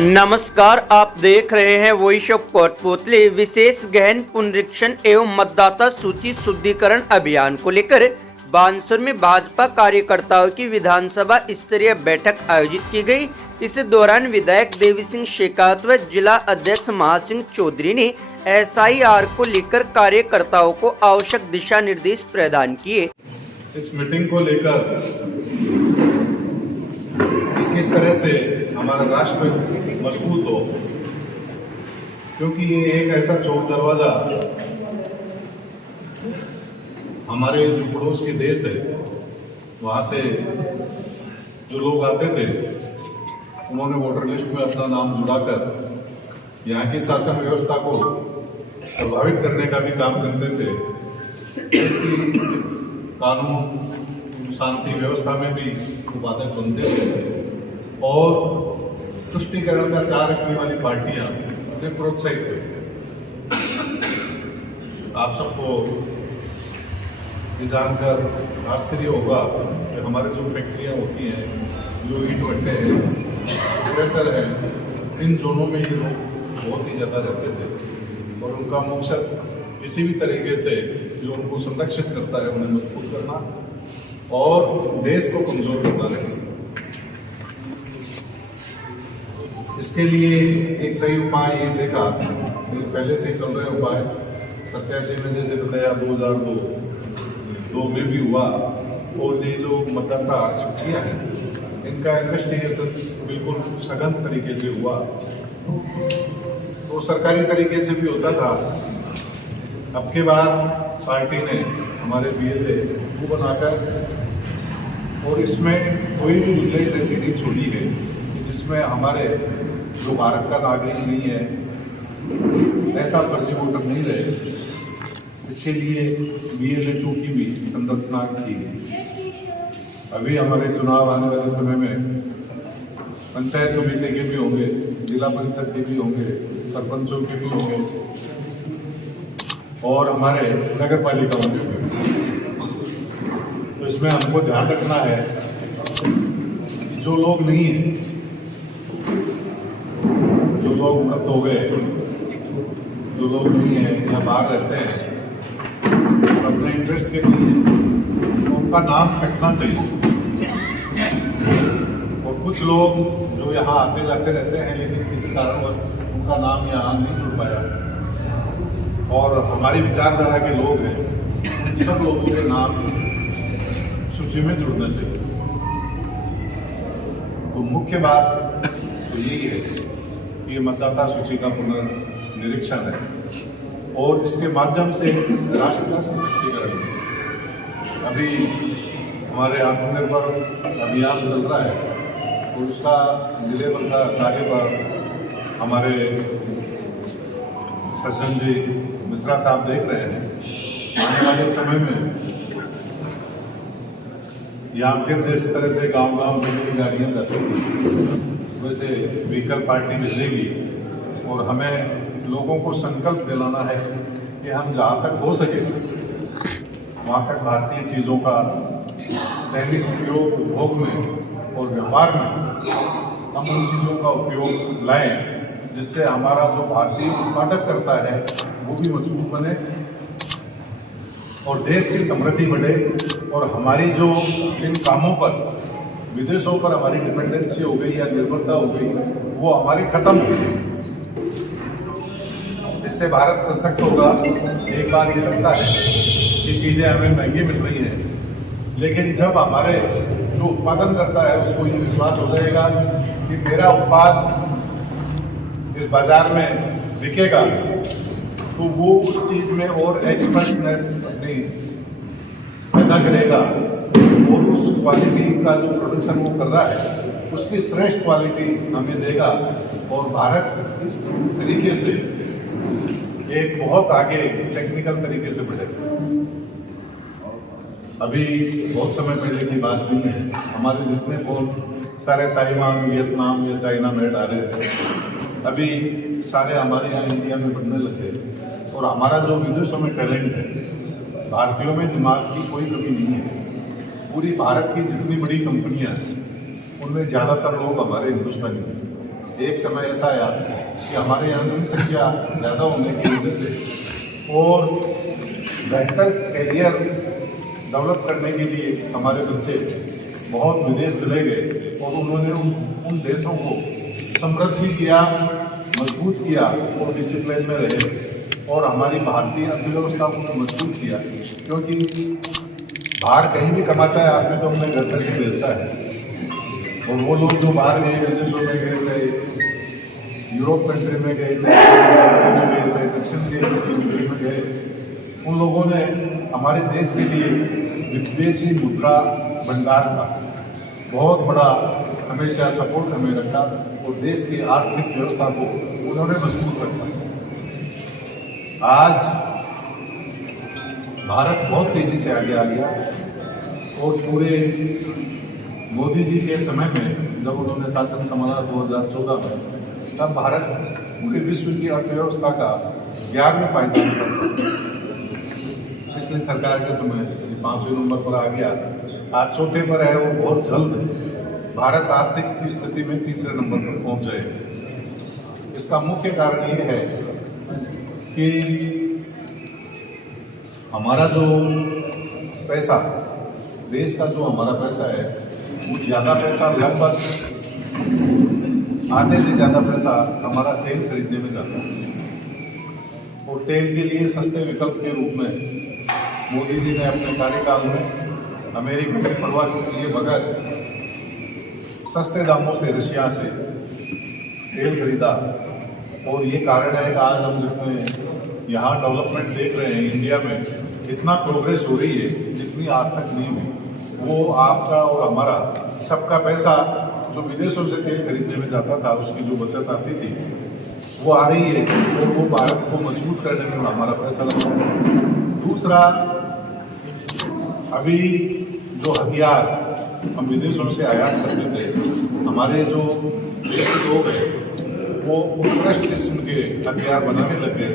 नमस्कार, आप देख रहे हैं वॉइस ऑफ कोटपुतली। विशेष गहन पुनरीक्षण एवं मतदाता सूची शुद्धिकरण अभियान को लेकर बानसूर में भाजपा कार्यकर्ताओं की विधानसभा स्तरीय बैठक आयोजित की गई। इस दौरान विधायक देवी सिंह शेखावत व जिला अध्यक्ष महासिंह चौधरी ने SIR को लेकर कार्यकर्ताओं को आवश्यक दिशा निर्देश प्रदान किए। इस मीटिंग को लेकर किस तरह से हमारा राष्ट्र मजबूत हो, क्योंकि ये एक ऐसा चौक दरवाजा हमारे जो पड़ोस के देश है वहाँ से जो लोग आते थे उन्होंने वोटर लिस्ट में अपना नाम जुड़ाकर यहाँ की शासन व्यवस्था को प्रभावित करने का भी काम करते थे। इसकी कानून शांति व्यवस्था में भी बाधक बनते थे और तुष्टीकरण का चार रखने वाली पार्टियां उन्हें प्रोत्साहित करती। आप सबको ये जानकर आश्चर्य होगा कि हमारे जो फैक्ट्रियां होती हैं, जो ईंट भट्टे हैं, प्रेशर है, इन जोनों में ये लोग बहुत ही ज़्यादा रहते थे और उनका मकसद किसी भी तरीके से जो उनको संरक्षित करता है उन्हें मजबूत करना और देश को कमजोर करना नहीं। इसके लिए एक सही उपाय ये देखा, पहले से ही चल रहे उपाय 87 में जैसे बताया 2002 में भी हुआ, और ये जो मतदाता सूचियाँ हैं इनका इन्वेस्टिगेशन बिल्कुल सघन तरीके से हुआ। तो सरकारी तरीके से भी होता था। अब के बाद पार्टी ने हमारे BLA को बनाकर और इसमें कोई भी गुंजाइश ऐसी नहीं छोड़ी है कि जिसमें हमारे जो भारत का नागरिक नहीं है ऐसा फर्जी वोटर नहीं रहे। इसके लिए BLA 2 की भी संरचना की गई। अभी हमारे चुनाव आने वाले समय में पंचायत समिति के भी होंगे, जिला परिषद के भी होंगे, सरपंचों के भी होंगे और हमारे नगर पालिकाओं के भी। तो इसमें हमको ध्यान रखना है कि जो लोग नहीं हैं, जो लोग मृत हो गए, जो लोग नहीं हैं या बाहर रहते हैं अपने इंटरेस्ट के लिए, तो उनका नाम कटना चाहिए। और कुछ लोग जो यहाँ आते जाते रहते हैं लेकिन किसी कारणवश उनका नाम यहाँ नहीं जुड़ पाया और हमारी विचारधारा के लोग हैं, उन सब लोगों के नाम सूची में जुड़ना चाहिए। तो मुख्य बात तो यही है कि ये मतदाता सूची का पुनर्निरीक्षण है और इसके माध्यम से राष्ट्र का सशक्तिकरण है। अभी हमारे आत्मनिर्भर अभियान चल रहा है और उसका जिले भर का कार्यभार हमारे सज्जन जी मिश्रा साहब देख रहे हैं। आने वाले समय में यहाँ फिर जिस तरह से गांव-गांव में की गाड़ियाँ जाती हैं वैसे व्हीकल पार्टी मिलेगी और हमें लोगों को संकल्प दिलाना है कि हम जहाँ तक हो सके वहाँ तक भारतीय चीज़ों का दैनिक उपयोग, उपभोग में और व्यापार में हम उन चीज़ों का उपयोग लाएं जिससे हमारा जो भारतीय उत्पादक करता है वो भी मजबूत बने और देश की समृद्धि बढ़े और हमारी जो जिन कामों पर विदेशों पर हमारी डिपेंडेंसी हो गई या निर्भरता हो गई वो हमारी खत्म हो गई। इससे भारत सशक्त होगा। एक बार ये लगता है कि चीज़ें हमें महंगी मिल रही हैं, लेकिन जब हमारे जो उत्पादन करता है उसको ये विश्वास हो जाएगा कि मेरा उत्पाद इस बाजार में बिकेगा, तो वो उस चीज़ में और एक्सपर्टनेस अपनी पैदा करेगा और उस क्वालिटी का जो प्रोडक्शन वो कर रहा है उसकी श्रेष्ठ क्वालिटी हमें देगा और भारत इस तरीके से एक बहुत आगे टेक्निकल तरीके से बढ़ेगा। अभी बहुत समय पहले की बात नहीं है, हमारे जितने फोन सारे ताइवान, वियतनाम या चाइना में आ रहे थे, अभी सारे हमारे यहाँ इंडिया में बनने लगे और हमारा जो विदेशों में टैलेंट है, भारतीयों में दिमाग की कोई कमी नहीं है। पूरी भारत की जितनी बड़ी कंपनियां हैं उनमें ज़्यादातर लोग हमारे हिंदुस्तानी हैं। एक समय ऐसा आया कि हमारे यहाँ जनसंख्या ज़्यादा होने की वजह से और बेहतर कैरियर डेवलप करने के लिए हमारे बच्चे बहुत विदेश चले गए और उन्होंने उन देशों को समृद्ध भी किया, मजबूत किया और डिसिप्लिन में रहे और हमारी भारतीय अर्थव्यवस्था को मजबूत किया। क्योंकि बाहर कहीं भी कमाता है आदमी तो अपने घर में से भेजता है, और वो लोग जो बाहर गए, विदेशों में गए, चाहे यूरोप कंट्री में गए, चाहे दक्षिण के कंट्री में गए, उन लोगों ने हमारे देश के लिए विदेशी मुद्रा भंडार का बहुत बड़ा हमेशा सपोर्ट हमें रखा और देश की आर्थिक व्यवस्था को उन्होंने मजबूत रखा। आज भारत बहुत तेजी से आगे आ गया और पूरे मोदी जी के समय में जब उन्होंने शासन संभाला 2014 में, तब भारत पूरे विश्व की अर्थव्यवस्था का 11वें पायदान पर पिछले सरकार के समय 5वें नंबर पर आ गया, आज चौथे पर है। वो बहुत जल्द भारत आर्थिक स्थिति में तीसरे नंबर पर पहुंच जाए। इसका मुख्य कारण ये है कि हमारा जो पैसा, देश का जो हमारा पैसा है, वो ज़्यादा पैसा, लगभग आधे से ज़्यादा पैसा हमारा तेल खरीदने में जाता है। और तेल के लिए सस्ते विकल्प के रूप में मोदी जी ने अपने कार्यकाल में अमेरिका की परवाह किए बगैर सस्ते दामों से रशिया से तेल खरीदा। और ये कारण है कि आज हम जितने यहाँ डेवलपमेंट देख रहे हैं, इंडिया में इतना प्रोग्रेस हो रही है जितनी आज तक नहीं हुई। वो आपका और हमारा सबका पैसा जो विदेशों से तेल खरीदने में जाता था, उसकी जो बचत आती थी वो आ रही है और वो भारत को मजबूत करने में हमारा पैसा लगता है। दूसरा, अभी जो हथियार हम विदेशों से आयात करते थे, हमारे जो देश के लोग हैं वो उत्कृष्ट किस्म के हथियार बनाने लगे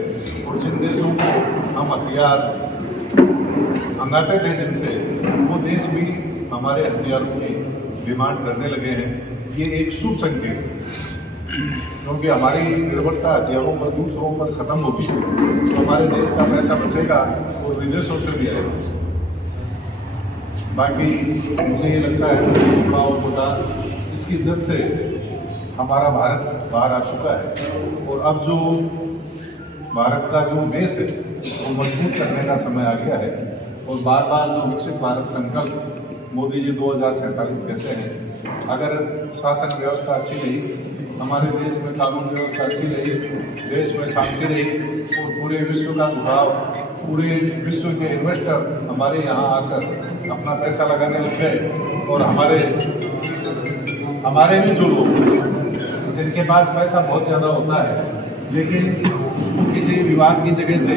और जिन देशों को हम हथियार मंगाते थे जिनसे, वो देश भी हमारे हथियारों की डिमांड करने लगे हैं। ये एक शुभ संकेत है, क्योंकि हमारी निर्भरता हथियारों पर दूसरों पर खत्म होगी तो हमारे देश का पैसा बचेगा और विदेशों से भी आएगा। बाकी मुझे ये लगता है कि और होता इसकी इज्जत से हमारा भारत बाहर आ चुका है और अब जो भारत का जो बेस है वो मजबूत करने का समय आ गया है। और बार बार जो विकसित भारत संकल्प मोदी जी 2047 कहते हैं, अगर शासन व्यवस्था अच्छी रही, हमारे देश में कानून व्यवस्था अच्छी रही, देश में शांति रही और पूरे विश्व का झुकाव, पूरे विश्व के इन्वेस्टर हमारे यहाँ आकर अपना पैसा लगाने लग गए और हमारे भी जो लोग जिनके पास पैसा बहुत ज़्यादा होता है लेकिन किसी विवाद की जगह से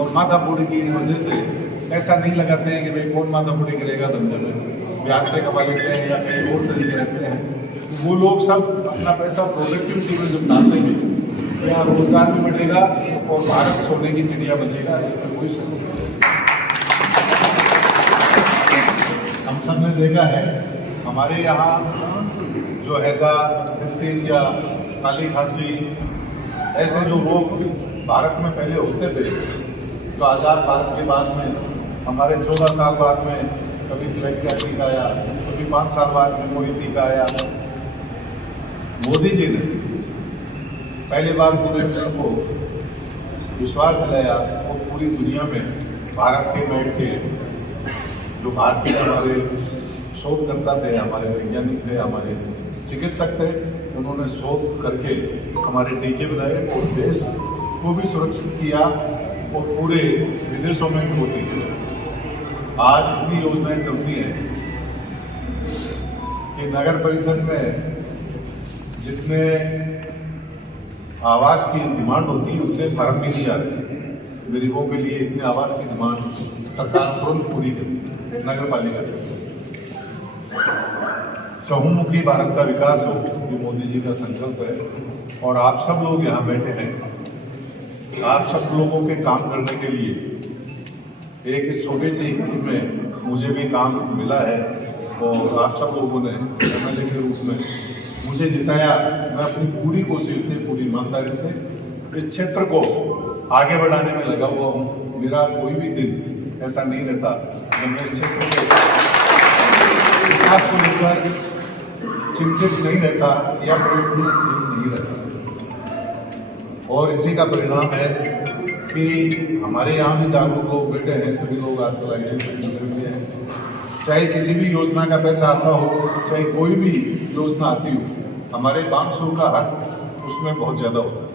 और माथापूरी की वजह से ऐसा नहीं लगाते हैं कि भाई कौन माथापूरी करेगा धंधे में, ब्याज से कमा लेते हैं या कहीं और तरीके रखते हैं, वो लोग सब अपना पैसा प्रोडक्टिविटी में जब डाल देंगे तो यहाँ रोजगार भी बढ़ेगा और भारत सोने की चिड़िया बनेगा। इसमें कोई शक नहीं। हम सब ने देखा है हमारे यहाँ जो हैजा, डिप्थीरिया, काली खांसी, ऐसे जो रोग भारत में पहले होते थे, तो आज़ाद भारत के बाद में हमारे 14 साल बाद में कभी प्लेग का टीका आया, कभी 5 साल बाद में कोई टीका आया। मोदी जी ने पहली बार पूरे विश्व को विश्वास दिलाया और पूरी दुनिया में भारत के बैठ के जो भारतीय हमारे शोधकर्ता थे, हमारे वैज्ञानिक थे, हमारे चिकित्सक थे, उन्होंने शोध करके हमारे टीके बनाए और देश को भी सुरक्षित किया और पूरे विदेशों में भी वो टीके लगे। आज इतनी योजनाएं चलती हैं कि नगर परिषद में जितने आवास की डिमांड होती है उतने फार्म भी नहीं आ रहे। गरीबों के लिए इतने आवास की डिमांड सरकार तुरंत पूरी करती, नगर पालिका से। चहुमुखी भारत का विकास हो, ये मोदी जी का संकल्प है और आप सब लोग यहाँ बैठे हैं। आप सब लोगों के काम करने के लिए एक इस छोटे से ग्रुप में मुझे भी काम मिला है और आप सब लोगों ने एमएलए के रूप में मुझे जिताया, मैं अपनी पूरी कोशिश से, पूरी ईमानदारी से इस क्षेत्र को आगे बढ़ाने में लगा हुआ हूँ। मेरा कोई भी दिन ऐसा नहीं रहता जब मैं इस क्षेत्र के विकास को लेकर चिंतित नहीं रहता या प्रयत्नशील नहीं रहता। और इसी का परिणाम है कि हमारे यहाँ भी जागरूक लोग बैठे हैं, सभी लोग आजकल आइडेंटिटी हैं। चाहे किसी भी योजना का पैसा आता हो, चाहे कोई भी योजना आती हो, हमारे बामसुर का हक उसमें बहुत ज़्यादा होता है।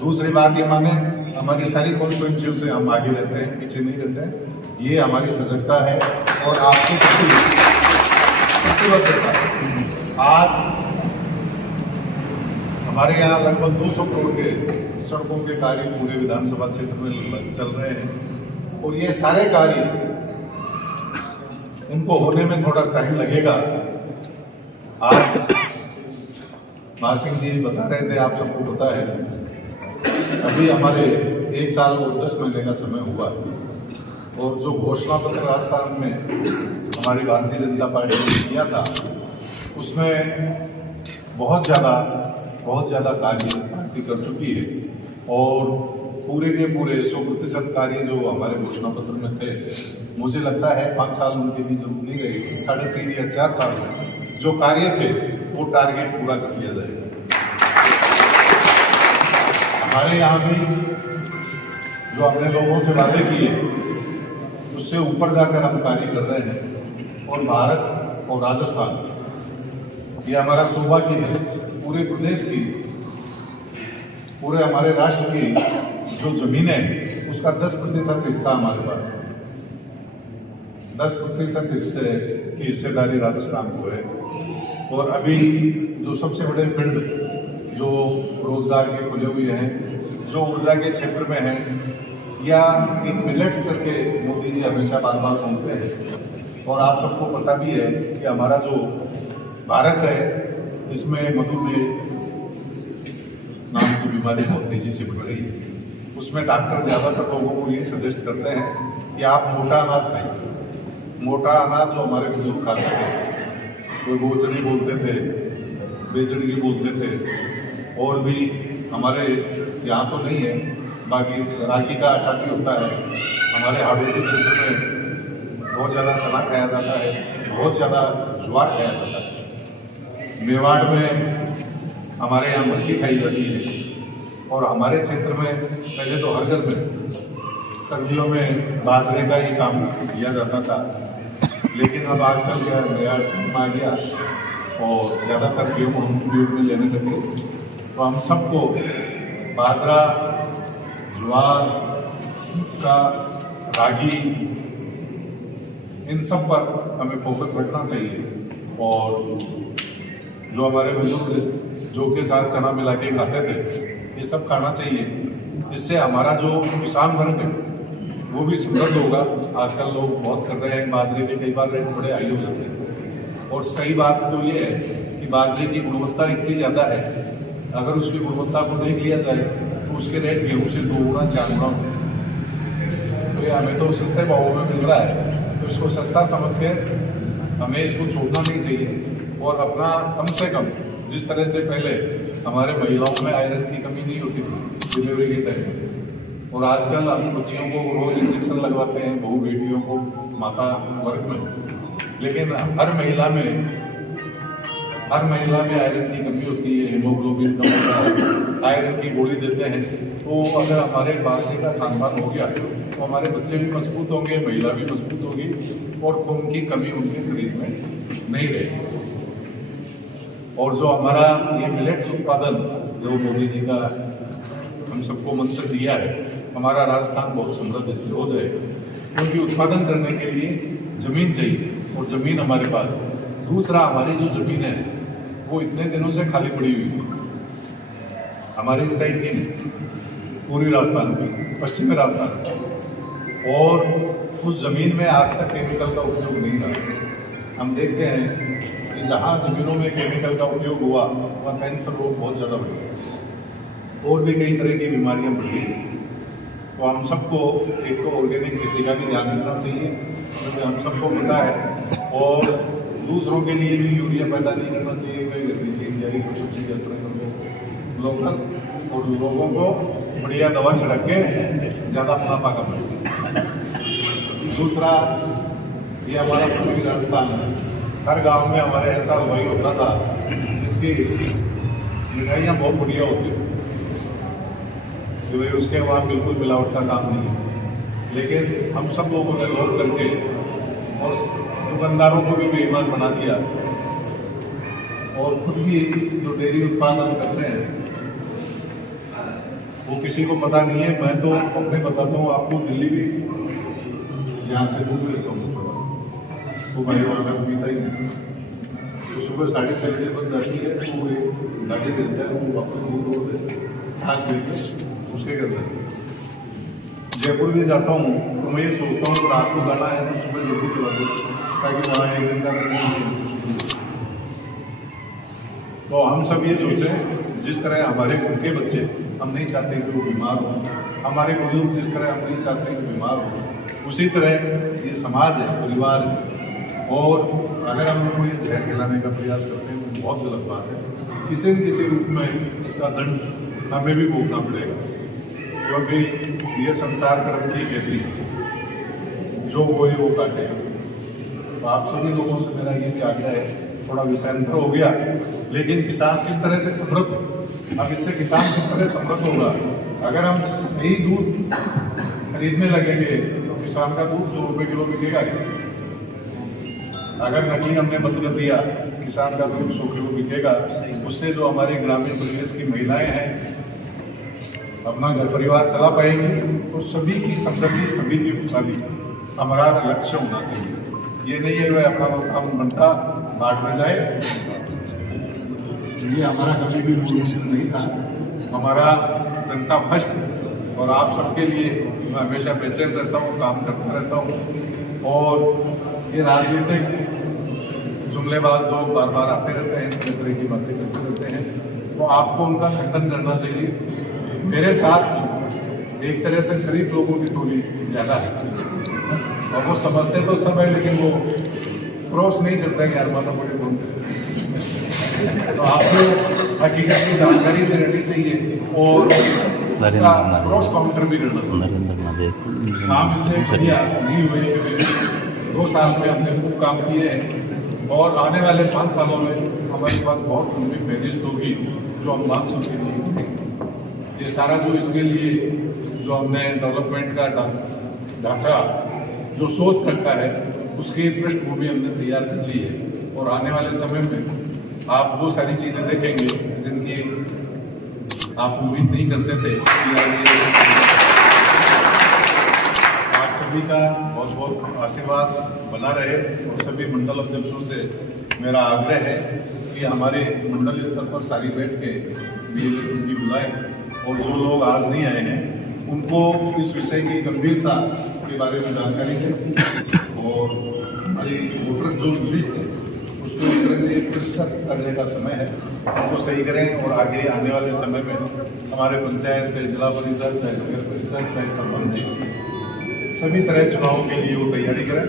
दूसरी बात ये माने, हमारी सारी कॉन्स्टिट्यूंसियों से हम आगे रहते हैं, पीछे नहीं रहते हैं। ये हमारी सजगता है और आपको आज हमारे यहाँ लगभग 200 करोड़ के सड़कों के कार्य पूरे विधानसभा क्षेत्र में चल रहे हैं और ये सारे कार्य इनको होने में थोड़ा टाइम लगेगा। आज महासिंह जी बता रहे थे, आप सबको पता है, अभी हमारे 1 साल और 10 महीने का समय हुआ है और जो घोषणा पत्र राजस्थान में हमारी भारतीय जनता पार्टी ने किया था उसमें बहुत ज़्यादा कार्य पार्टी कर चुकी है और पूरे के पूरे 100% कार्य जो हमारे घोषणा पत्र में थे, मुझे लगता है 5 साल उनकी भी जरूरत नहीं रही, 3.5 या 4 साल में जो कार्य थे वो टारगेट पूरा कर लिया जाएगा। हमारे यहाँ भी जो हमने लोगों से वादे किए उससे ऊपर जाकर हम कार्य कर रहे हैं और भारत और राजस्थान ये हमारा सौभाग्य है, पूरे प्रदेश की, पूरे हमारे राष्ट्र की जो जमीन है उसका 10% हिस्सा हमारे पास है। 10% हिस्से की हिस्सेदारी राजस्थान को है। और अभी जो सबसे बड़े फील्ड जो रोजगार के खुले हुए हैं, जो ऊर्जा के क्षेत्र में हैं, या इन मिलेट्स करके मोदी जी हमेशा बार बार सुनते हैं। और आप सबको पता भी है कि हमारा जो भारत है इसमें मधुमेह नाम की बीमारी बहुत तेजी से बढ़ रही है। उसमें डॉक्टर ज़्यादातर लोगों को ये सजेस्ट करते हैं कि आप मोटा अनाज खाइए। मोटा अनाज जो हमारे बुजुर्ग खाते थे, कोई बोचड़ी बोलते थे, बेचड़ी बोलते थे, और भी हमारे यहाँ तो नहीं है, बाकी रागी का आटा भी होता है। हमारे हाड़ों के क्षेत्र में बहुत ज़्यादा चना खाया जाता है, बहुत ज़्यादा ज्वार खाया जाता है। मेवाड़ में हमारे यहाँ मक्की खाई जाती है और हमारे क्षेत्र में पहले तो हर घर में सर्दियों में बाजरे का ही काम किया जाता था, लेकिन अब आजकल क्या नया आ गया और ज़्यादातर गेहूँ हम उपयोग में लेने लगे। तो हम सबको बाजरा, ज्वार, मक्का, रागी, इन सब पर हमें फोकस रखना चाहिए। और जो हमारे बुजुर्ग जो के साथ चना मिला के खाते थे, ये सब खाना चाहिए। इससे हमारा जो किसान वर्ग है वो भी समृद्ध होगा। आजकल लोग बहुत कर रहे हैं, बाजरे के कई बार रेट बड़े हाई हो जाते हैं। और सही बात तो ये है कि बाजरे की गुणवत्ता इतनी ज़्यादा है, अगर उसकी गुणवत्ता को देख लिया जाए तो उसके रेट गेहूँ से 2 गुना 4 गुना होते हैं। तो ये हमें तो सस्ते भावों में मिल रहा है, तो इसको सस्ता समझ के हमें इसको छोड़ना नहीं चाहिए। और अपना कम से कम, जिस तरह से पहले हमारे महिलाओं में आयरन की कमी नहीं होती थी डिलीवरी के टाइम, और आजकल हम बच्चियों को रोज इंजेक्शन लगवाते हैं, बहू बेटियों को माता वर्ग में, लेकिन हर महिला में आयरन की कमी होती है, हीमोग्लोबिन कम होता है, आयरन की गोली देते हैं। तो अगर हमारे बाजरे का खान पान हो गया तो हमारे बच्चे भी मजबूत होंगे, महिला भी मजबूत होगी और खून की कमी उनके शरीर में नहीं रहेगी। और जो हमारा ये मिलेट्स उत्पादन जो मोदी जी का हम सबको मंशा दिया है, हमारा राजस्थान बहुत समृद्ध से हो जाएगा, क्योंकि उत्पादन करने के लिए ज़मीन चाहिए और ज़मीन हमारे पास है। दूसरा, हमारी जो ज़मीन है वो इतने दिनों से खाली पड़ी हुई है, हमारी इस साइड की, पूर्वी राजस्थान की, पश्चिमी राजस्थान, और उस ज़मीन में आज तक केमिकल का उपयोग नहीं रहा। हम देखते हैं कि जहाँ ज़मीनों में केमिकल का उपयोग हुआ वहाँ कैंसर रोग बहुत ज़्यादा बढ़ गए और भी कई तरह की बीमारियाँ बढ़ गई। तो हम सबको एक तो ऑर्गेनिक खेती का भी ध्यान रखना चाहिए, क्योंकि हम सबको पता है। और दूसरों के लिए भी यूरिया पैदा नहीं करना चाहिए, कोई गंदी तैयारी लोकल और लोगों को बढ़िया दवा छिड़क के ज़्यादा मुनाफा कमाए। दूसरा, ये हमारा पूर्वी राजस्थान है, हर गांव में हमारे ऐसा वही होता था जिसकी मिठाइयाँ बहुत बढ़िया होती थी, तो भाई उसके बाद बिल्कुल मिलावट का काम नहीं है। लेकिन हम सब लोगों ने लोग करके और दुकानदारों को भी बेईमान बना दिया और खुद भी जो डेयरी उत्पादन करते हैं वो किसी को पता नहीं है। मैं तो अपने बताता हूँ आपको, दिल्ली भी यहाँ से दूध लेता हूँ वो भाई वहाँ का पीता ही नहीं, तो सुबह 6:30 बजे बस जाती है, वो गाड़ी भेजता है, वो अपने दूध छाछ देकर उसके घर जाते हैं। जयपुर भी जाता हूँ तो मैं ये सोचता हूँ रात को गाना है तो सुबह जल्दी चला दो ताकि वहाँ एक दिन का नहीं। तो हम सब ये सोचें, जिस तरह हमारे खुद के बच्चे हम नहीं चाहते कि वो बीमार हो, हमारे बुजुर्ग जिस तरह हम नहीं चाहते कि बीमार हो, उसी तरह ये समाज है, परिवार है। और अगर हम उनको ये जहर खिलाने का प्रयास करते हैं वो बहुत गलत बात है। किसी न किसी रूप में इसका दंड हमें भी भोगना पड़ेगा, क्योंकि ये संसार कर्म की खेती है, जो बोए वो काटेगा। तो आप सभी लोगों से मेरा ये भी आग्रह है, थोड़ा विषयांतर हो गया, लेकिन किसान किस तरह से समृद्ध हो, अब इससे किसान किस तरह समृद्ध होगा। अगर हम सही दूध खरीदने लगेंगे तो किसान का दूध 100 रुपये किलो बिकेगा। अगर नकली हमने बंद कर दिया, किसान का दूध 100 किलो बिकेगा। उससे जो हमारे ग्रामीण परिवेश की महिलाएं हैं अपना घर परिवार चला पाएंगे, तो सभी की समृद्धि, सभी की खुशहाली हमारा लक्ष्य होना चाहिए। ये नहीं है वह अपना काम बनता बाट में जाए, ये हमारा कभी भी उद्देश्य नहीं था। हमारा जनता फर्स्ट, और आप सबके लिए मैं हमेशा बेचैन रहता हूँ, काम करता रहता हूँ। और ये राजनीतिक जुमलेबाज लोग बार बार आते रहते हैं, तरह तरह की बातें करते रहते हैं, तो आपको उनका खंडन करना चाहिए। मेरे साथ एक तरह से शरीफ लोगों की टोली ज़्यादा है, और वो समझते तो सब है, लेकिन वो क्रॉस नहीं करते कि यार माता बड़े कौन। तो आपको हकीकत की जानकारी भी रहनी चाहिए और उसका क्रॉस काउंटर भी करना चाहिए। काम इससे बढ़िया नहीं हुए कि 2 साल में हमने खूब काम किए हैं, और आने वाले 5 सालों में हमारे पास बहुत लंबी फहरिस्त होगी जो हम मानसून से नहीं। ये सारा जो इसके लिए जो हमने डेवलपमेंट का ढांचा जो सोच रखा है, उसकी पृष्ठभूमि हमने तैयार कर ली है। और आने वाले समय में आप वो सारी चीज़ें देखेंगे जिनकी आप उम्मीद नहीं करते थे। आप सभी का बहुत बहुत आशीर्वाद बना रहे, और सभी मंडल अध्यक्षों से मेरा आग्रह है कि हमारे मंडल स्तर पर सारी बैठ के उनकी बुलाएं, और जो लोग आज नहीं आए हैं उनको इस विषय की गंभीरता के बारे में जानकारी दें, और हमारी वोटर जो लिस्ट है उसको एक तरह से परिष्कृत करने का समय है, उनको सही करें। और आगे आने वाले समय में हमारे पंचायत, चाहे जिला परिषद, चाहे नगर परिषद, चाहे सरपंच, सभी तरह चुनावों के लिए वो तैयारी करें।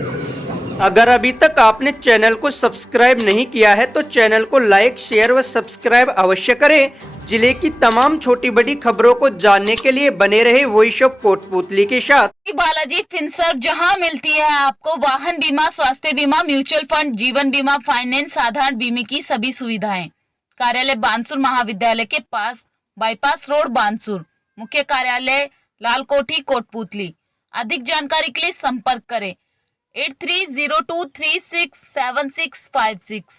अगर अभी तक आपने चैनल को सब्सक्राइब नहीं किया है तो चैनल को लाइक, शेयर व सब्सक्राइब अवश्य करें। जिले की तमाम छोटी बड़ी खबरों को जानने के लिए बने रहे वॉइस ऑफ कोटपुतली के साथ। बालाजी फिनसर्व, जहां मिलती है आपको वाहन बीमा, स्वास्थ्य बीमा, म्यूचुअल फंड, जीवन बीमा, फाइनेंस, साधारण बीमे की सभी सुविधाएं। कार्यालय बानसूर महाविद्यालय के पास, बाईपास रोड बानसूर। मुख्य कार्यालय लालकोठी कोटपुतली। अधिक जानकारी के लिए संपर्क करें 8302367656।